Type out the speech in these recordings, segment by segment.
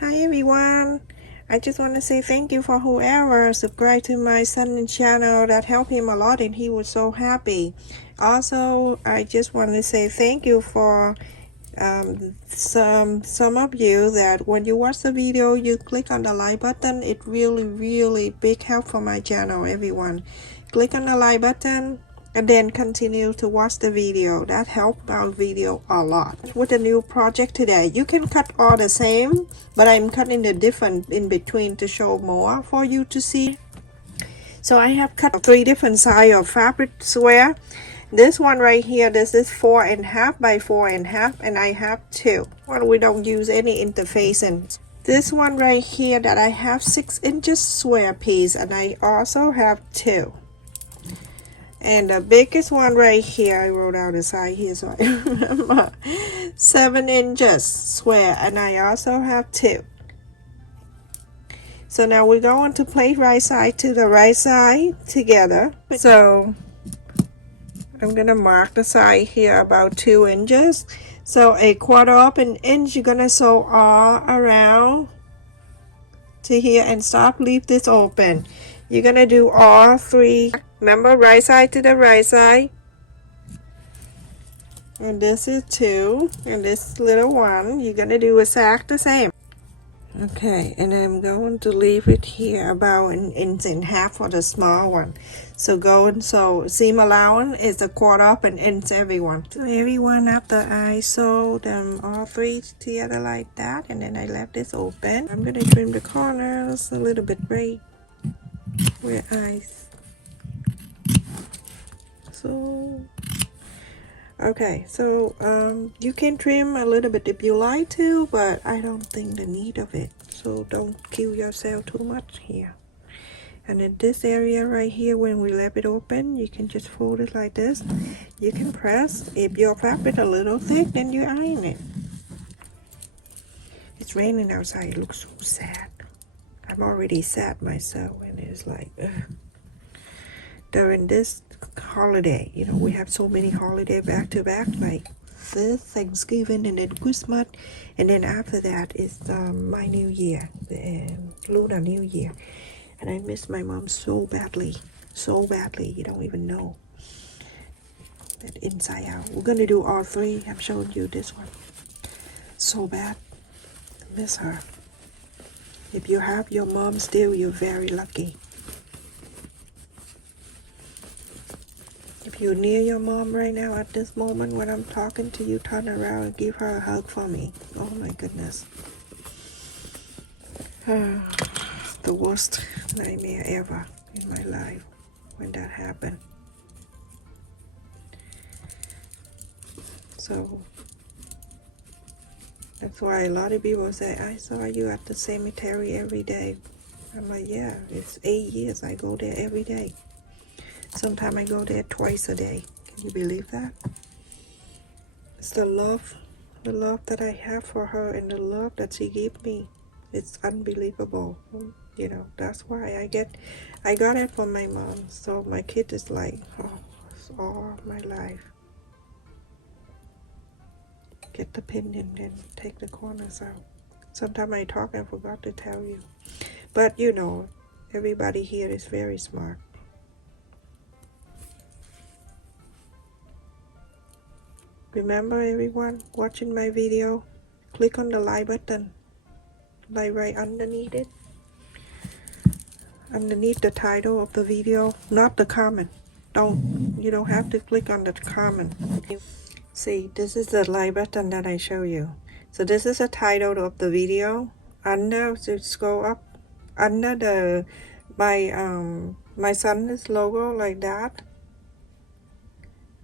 Hi everyone, I just want to say thank you for whoever subscribed to my son's channel. That helped him a lot and he was so happy. Also, I just want to say thank you for some of you that when you watch the video you click on the like button. It really big help for my channel. Everyone, click on the like button and then continue to watch the video. That helped our video a lot. With a new project today, you can cut all the same, but I'm cutting the different in between to show more for you to see. So I have cut 3 different size of fabric square. This one right here, this is 4.5 by 4.5, and I have 2. Well, we don't use any interfacing. This one right here that I have 6 inches square piece, and I also have 2. And the biggest one right here, I wrote out the side here so I remember, 7 inches square, and I also have 2. So now we're going to place right side to the right side together. So I'm gonna mark the side here about 2 inches. So a quarter of an inch, you're gonna sew all around to here and stop, leave this open. You're gonna do all 3. Remember, right side to the right side. And this is 2, and this little one, you're gonna do exact the same. Okay, and I'm going to leave it here about an inch and a half for the small one. So go and sew. Seam allowance is a quarter of an inch, everyone. So everyone, after I sew them all 3 together like that, and then I left this open, I'm gonna trim the corners a little bit right where I sew. Okay, so you can trim a little bit if you like to, but I don't think the need of it, so don't kill yourself too much here. And in this area right here, when we left it open, you can just fold it like this. You can press. If your fabric a little thick, then you iron it. It's raining outside. It looks so sad. I'm already sad myself, and it's like ugh. During this holiday, you know, we have so many holidays back to back, like this Thanksgiving and then Christmas, and then after that is my New Year, the Lunar New Year, and I miss my mom so badly, you don't even know. That inside out. We're gonna do all 3. I'm showing you this one. So bad, I miss her. If you have your mom still, you're very lucky. If you're near your mom right now at this moment when I'm talking to you, turn around and give her a hug for me. Oh my goodness. The worst nightmare ever in my life when that happened. So that's why a lot of people say, I saw you at the cemetery every day. I'm like, yeah, it's 8 years I go there every day. Sometimes I go there twice a day. Can you believe that? It's the love that I have for her and the love that she gave me. It's unbelievable. You know, that's why I got it from my mom. So my kid is like, oh, it's all my life. Get the pin and then take the corners out. Sometimes I talk and forgot to tell you. But you know, everybody here is very smart. Remember, everyone watching my video, click on the like button, like right underneath it, underneath the title of the video, not the comment. You don't have to click on the comment. See, this is the like button that I show you. So this is the title of the video. Under, just go up under the my son's logo like that.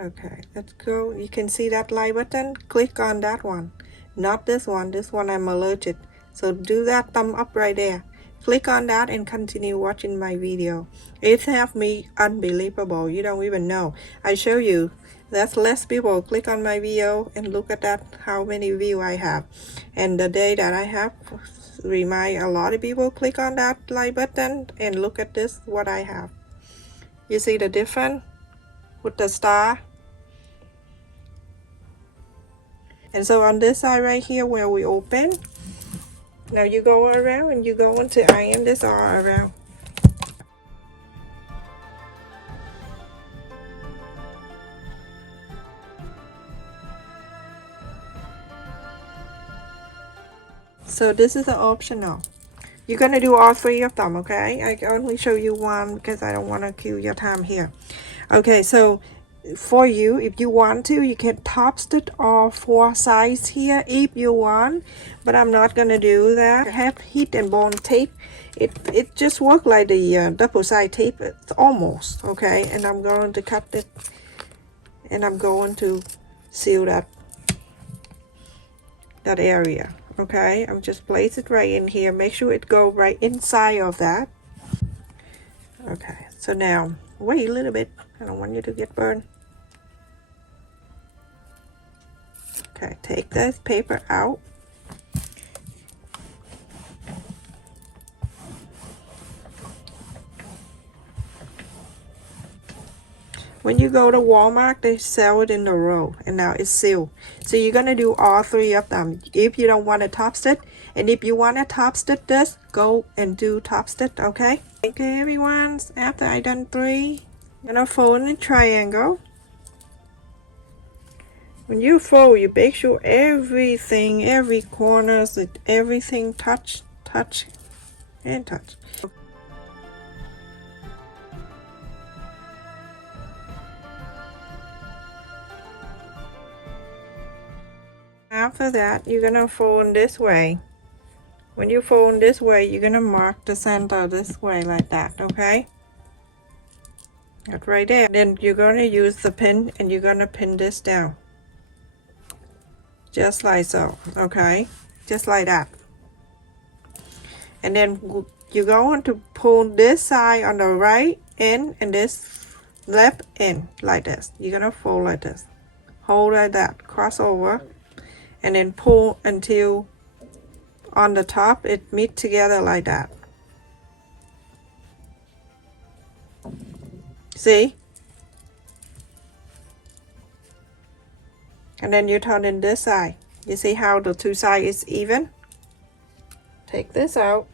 Okay, let's go. You can see that like button. Click on that one, not this one. This one I'm allergic. So do that thumb up right there. Click on that and continue watching my video. It have me unbelievable. You don't even know. I show you. That's less people click on my video and look at that, how many views I have. And the day that I have, remind a lot of people click on that like button and look at this, what I have. You see the difference with the star? And so on this side right here where we open, Now you go around and you're going to iron this all around. So this is an optional. You're gonna do all three of them, okay? I only show you one because I don't want to kill your time here. Okay, so for you, if you want to, you can top stitch all four sides here if you want, but I'm not gonna do that. I have heat and bond tape. It just works like the double side tape. It's almost okay, and I'm going to cut it, and I'm going to seal that area. Okay, I'm just place it right in here. Make sure it go right inside of that. Okay, so now wait a little bit. I don't want you to get burned. Okay, take this paper out. When you go to Walmart, they sell it in a row, and now it's sealed. So you're gonna do all three of them. If you don't want to top stitch, and if you want to top stitch this, go and do top stitch, okay? Okay, everyone, after I done three, I'm gonna fold in a triangle. When you fold, you make sure everything, every corner, everything touch, and touch. After that, you're gonna fold this way. When you fold this way, you're gonna mark the center this way like that, okay? That's right there. Then you're gonna use the pin and you're gonna pin this down. Just like so, okay? Just like that. And then you're going to pull this side on the right end and this left end like this. You're gonna fold like this. Hold like that, cross over, and then pull until on the top it meet together like that. See? And then you turn in this side. You see how the two sides is even? Take this out.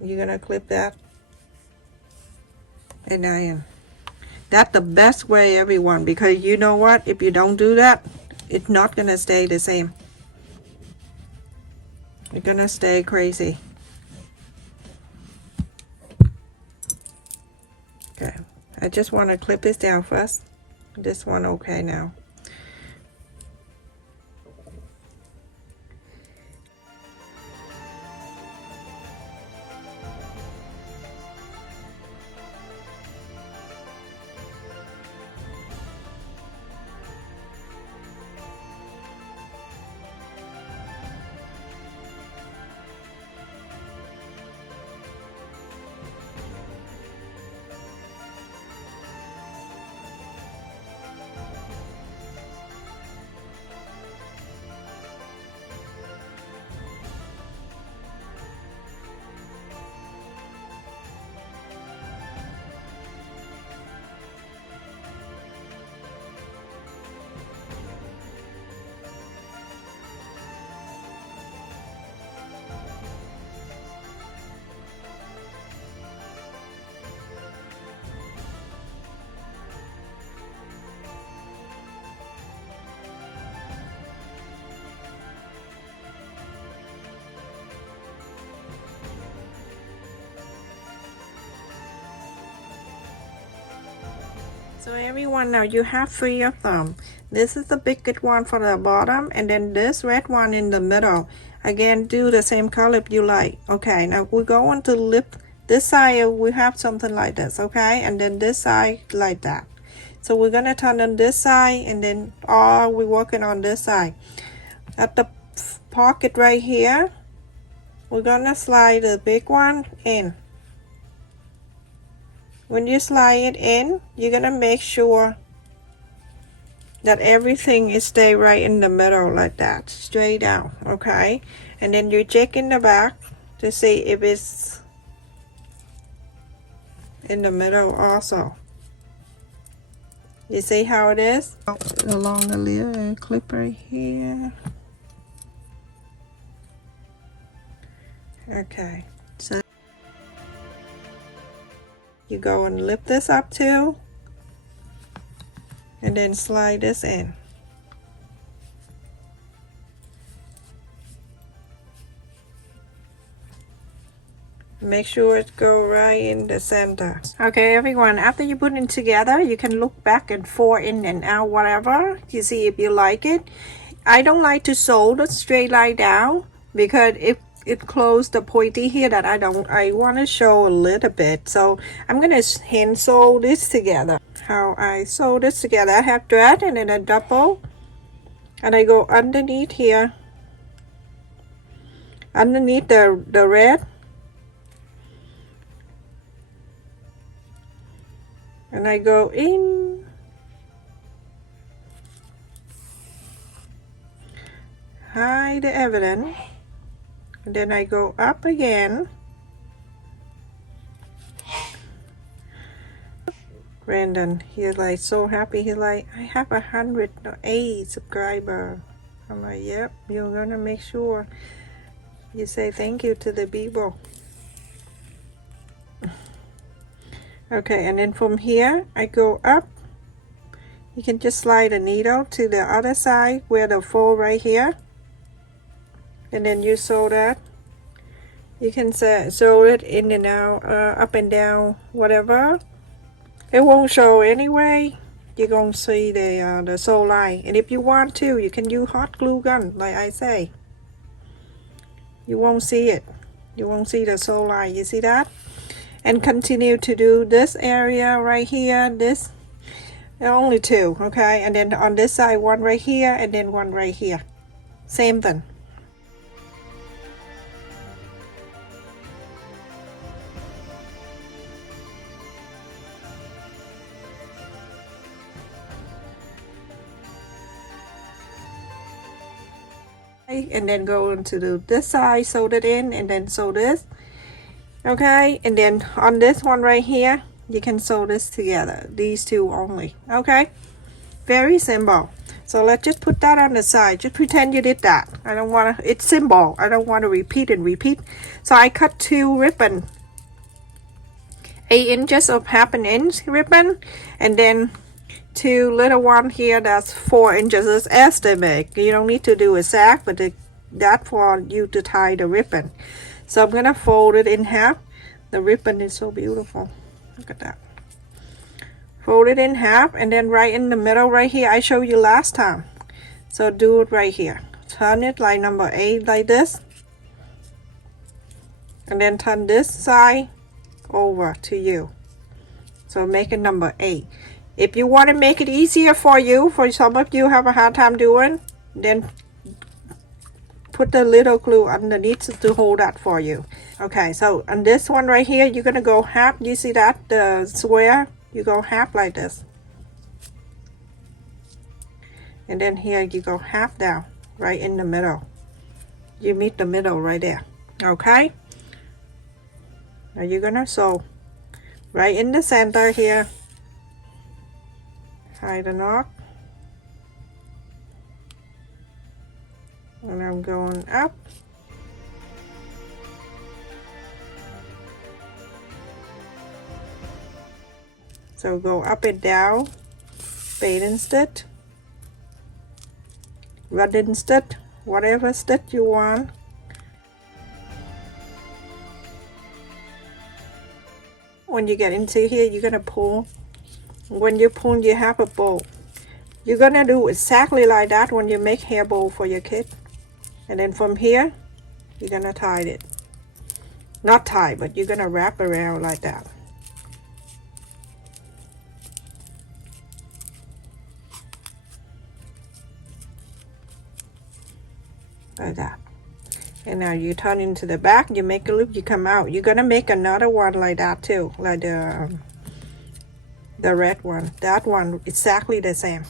You're gonna clip that and iron. That's the best way, everyone, because you know what? If you don't do that, it's not gonna stay the same. You're gonna stay crazy. Okay, I just want to clip this down first. This one okay now. So everyone, now you have three of them. This is the biggest one for the bottom, and then this red one in the middle. Again, do the same color if you like. Okay, now we're going to lift this side. We have something like this, okay, and then this side like that. So we're gonna turn on this side, and then we're working on this side. At the pocket right here, we're gonna slide the big one in. When you slide it in, you're gonna make sure that everything is stay right in the middle like that, straight down, okay? And then you check in the back to see if it's in the middle also. You see how it is? Along a little clip right here. Okay, so you go and lift this up too, and then slide this in. Make sure it go right in the center. Okay, everyone, after you put it together, you can look back and forth, in and out, whatever, you see if you like it. I don't like to sew the straight line down because if it closed the pointy here that I want to show a little bit. So I'm gonna hand sew this together. How I sew this together, I have thread and then a double, and I go underneath here, underneath the red, and I go in, hide the evidence, and then I go up again. Brandon, he's like so happy. He's like, I have 108 subscribers. I'm like, yep, you're gonna make sure you say thank you to the people. Okay, and then from here I go up. You can just slide the needle to the other side where the fold right here, and then you sew that. You can sew it in and out, up and down, whatever. It won't show anyway. You're gonna see the sew line, and if you want to, you can use hot glue gun, like I say. You won't see it. You won't see the sew line. You see that? And continue to do this area right here. This, only two, okay? And then on this side, one right here, and then one right here. Same thing. And then go into this side, sew it in, and then sew this. Okay, and then on this one right here, you can sew this together, these two only. Okay, very simple. So let's just put that on the side. Just pretend you did that. I don't want to, it's simple. I don't want to repeat and repeat. So I cut two ribbon, 8 inches of half an inch ribbon, and then two little one here that's 4 inches. It's estimate. You don't need to do exact, but that's for you to tie the ribbon. So I'm gonna fold it in half. The ribbon is so beautiful. Look at that. Fold it in half, and then right in the middle right here, I showed you last time. So do it right here. Turn it like number 8 like this, and then turn this side over to you. So make it number 8. If you want to make it easier for you, for some of you have a hard time doing, then put the little glue underneath to hold that for you. Okay, so on this one right here, you're gonna go half. You see that, the square? You go half like this, and then here you go half down, right in the middle. You meet the middle right there. Okay, now you're gonna sew right in the center here. Tie the knot, and I'm going up. So go up and down, baden stitch, running stitch, whatever stitch you want. When you get into here, you're gonna pull. When you pull, you have a bow. You're gonna do exactly like that when you make hair bow for your kid. And then from here, you're gonna tie it. Not tie, but you're gonna wrap around like that. Like that. And now you turn into the back, you make a loop, you come out. You're gonna make another one like that too, like the red one. That one exactly the same.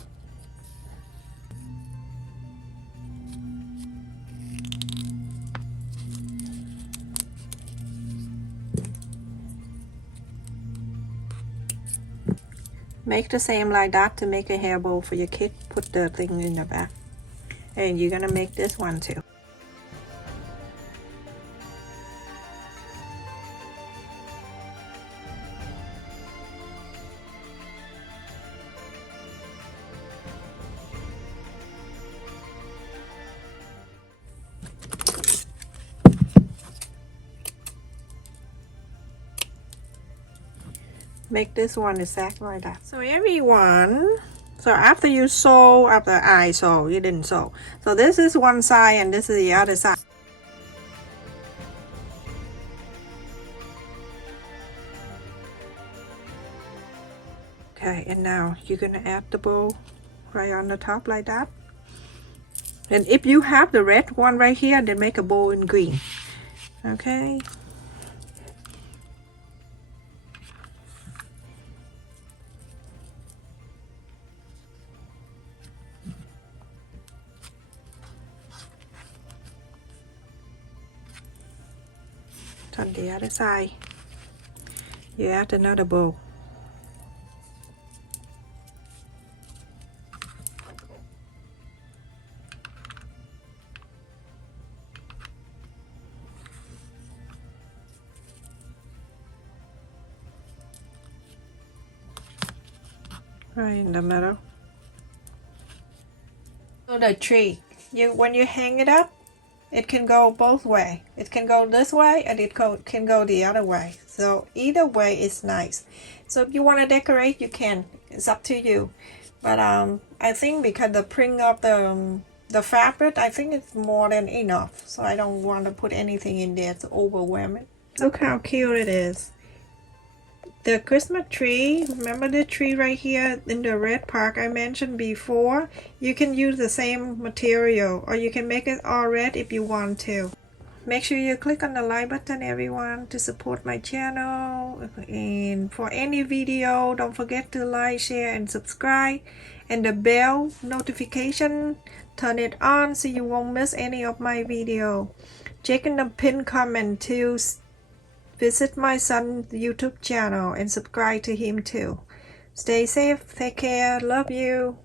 Make the same like that to make a hair bow for your kid. Put the thing in the back. And you're gonna make this one too. make this one exactly like that. So everyone, so after you sew, after I sew, you didn't sew. So this is one side and this is the other side. Okay, and now you're gonna add the bow right on the top like that. And if you have the red one right here, then make a bow in green. Okay. On the other side, you add another bow. Right in the middle. So the tree, when you hang it up, it can go both way. It can go this way and it can go the other way. So either way is nice. So if you want to decorate, you can. It's up to you. But I think because the print of the fabric, I think it's more than enough. So I don't want to put anything in there to overwhelm it. Look how cute it is. The Christmas tree, remember the tree right here in the red part I mentioned before? You can use the same material or you can make it all red if you want to. Make sure you click on the like button, everyone, to support my channel. And for any video, don't forget to like, share, and subscribe. And the bell notification, turn it on so you won't miss any of my video. Check in the pinned comment to visit my son's YouTube channel and subscribe to him too. Stay safe, take care, love you.